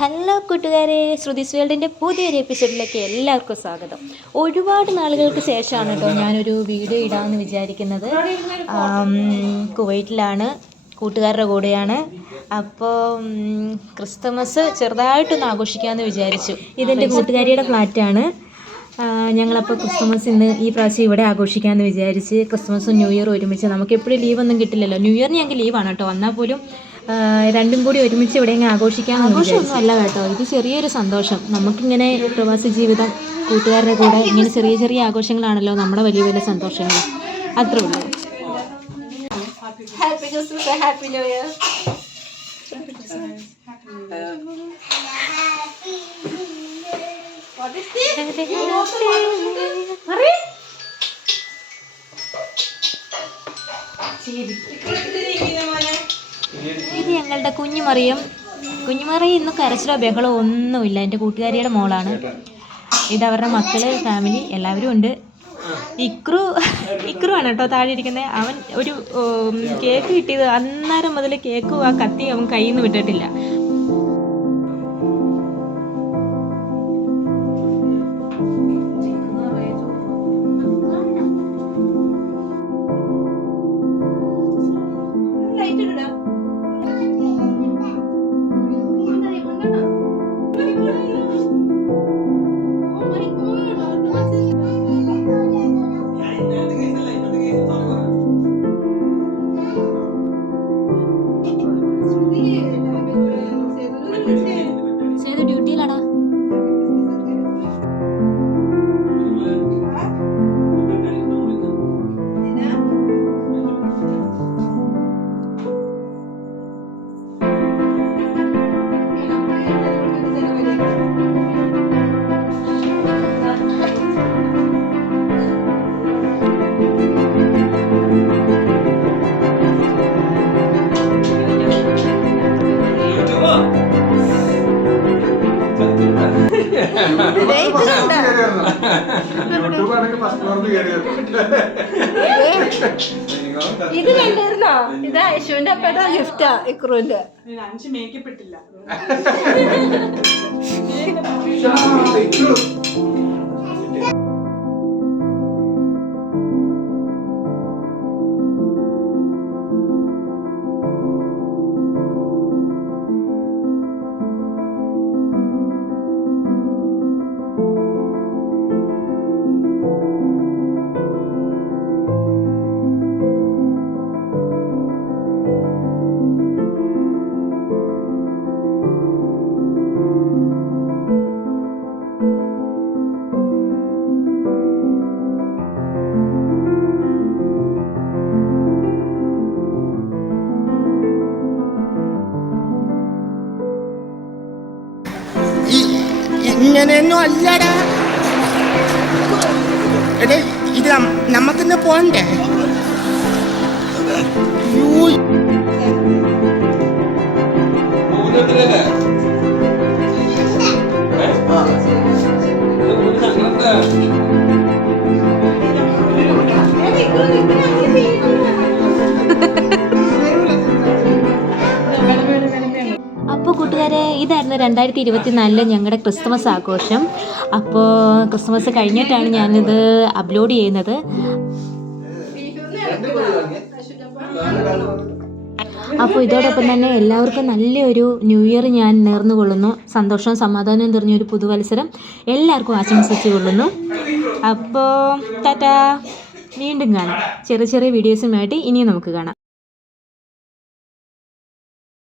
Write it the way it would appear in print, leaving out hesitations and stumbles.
Hello കൂട്ടുകാരെ, ശ്രുതിസ് വേൾഡിൻ്റെ പുതിയൊരു എപ്പിസോഡിലേക്ക് എല്ലാവർക്കും സ്വാഗതം. ഒരുപാട് നാളുകൾക്ക് ശേഷമാണ് കേട്ടോ ഞാനൊരു വീഡിയോ ഇടാമെന്ന് വിചാരിക്കുന്നത്. കുവൈറ്റിലാണ്, കൂട്ടുകാരുടെ കൂടെയാണ്. അപ്പോൾ ക്രിസ്തുമസ് ചെറുതായിട്ടൊന്ന് ആഘോഷിക്കാമെന്ന് വിചാരിച്ചു. ഇതെൻ്റെ കൂട്ടുകാരിയുടെ ഫ്ലാറ്റാണ്. ഞങ്ങളപ്പോൾ ക്രിസ്തുമസ് ഇന്ന് ഈ പ്രാവശ്യം ഇവിടെ ആഘോഷിക്കാമെന്ന് വിചാരിച്ച്. ക്രിസ്മസും ന്യൂ ഇയറും ഒരുമിച്ച്, നമുക്ക് എപ്പോഴും ലീവൊന്നും കിട്ടില്ലല്ലോ. ന്യൂ ഇയറിന് ഞങ്ങൾക്ക് ലീവാണ് കേട്ടോ. വന്നാൽ പോലും രണ്ടും കൂടി ഒരുമിച്ച് ഇവിടെ ഇങ്ങനെ ആഘോഷിക്കാൻ ആഘോഷമൊന്നും അല്ല കേട്ടോ. ഇത് ചെറിയൊരു സന്തോഷം. നമുക്കിങ്ങനെ പ്രവാസി ജീവിതം, കൂട്ടുകാരുടെ കൂടെ ഇങ്ങനെ ചെറിയ ചെറിയ ആഘോഷങ്ങളാണല്ലോ നമ്മുടെ വലിയ വലിയ സന്തോഷങ്ങൾ. അത്രേ ഉള്ളൂ. Happy Christmas, happy new year. ഇത് ഞങ്ങളുടെ കുഞ്ഞുമറിയം ഇന്ന് കരച്ചിലോ ബഹളോ ഒന്നുമില്ല. എൻ്റെ കൂട്ടുകാരിയുടെ മോളാണ്. ഇതവരുടെ മക്കൾ, ഫാമിലി എല്ലാവരും ഉണ്ട്. ഇക്രു ആണ് കേട്ടോ താഴെ ഇരിക്കുന്നത്. അവൻ ഒരു കേക്ക് കിട്ടിയത് അന്നേരം മുതൽ കേക്കും ആ കത്തി അവൻ കയ്യിൽ നിന്ന് വിട്ടിട്ടില്ല. ഡ്യൂട്ടിയിലാടാ. ഇത് കണ്ടിരുന്നോ? ഇത് ഐശുവിന്റെ അപ്പയുടെ ഗിഫ്റ്റാ. ഇക്രുവിന്റെ മേക്കപ്പ് ഇട്ടില്ല. ഇങ്ങനെയൊന്നും അല്ലടാ. എടേ, ഇത് നമ്മക്കിന്ന് പോണ്ടേ? അപ്പോൾ കൂട്ടുകാരെ, ഇതായിരുന്നു 2024 ഞങ്ങളുടെ ക്രിസ്മസ് ആഘോഷം. അപ്പോൾ ക്രിസ്മസ് കഴിഞ്ഞിട്ടാണ് ഞാനിത് അപ്ലോഡ് ചെയ്യുന്നത്. അപ്പോൾ ഇതോടൊപ്പം തന്നെ എല്ലാവർക്കും നല്ലൊരു ന്യൂ ഇയർ ഞാൻ നേർന്നുകൊള്ളുന്നു. സന്തോഷവും സമാധാനവും നിറഞ്ഞൊരു പുതുവത്സരം എല്ലാവർക്കും ആശംസിച്ചു കൊള്ളുന്നു. അപ്പോൾ ടാറ്റാ, വീണ്ടും കാണാം. ചെറിയ ചെറിയ വീഡിയോസുമായിട്ട് ഇനിയും നമുക്ക് കാണാം.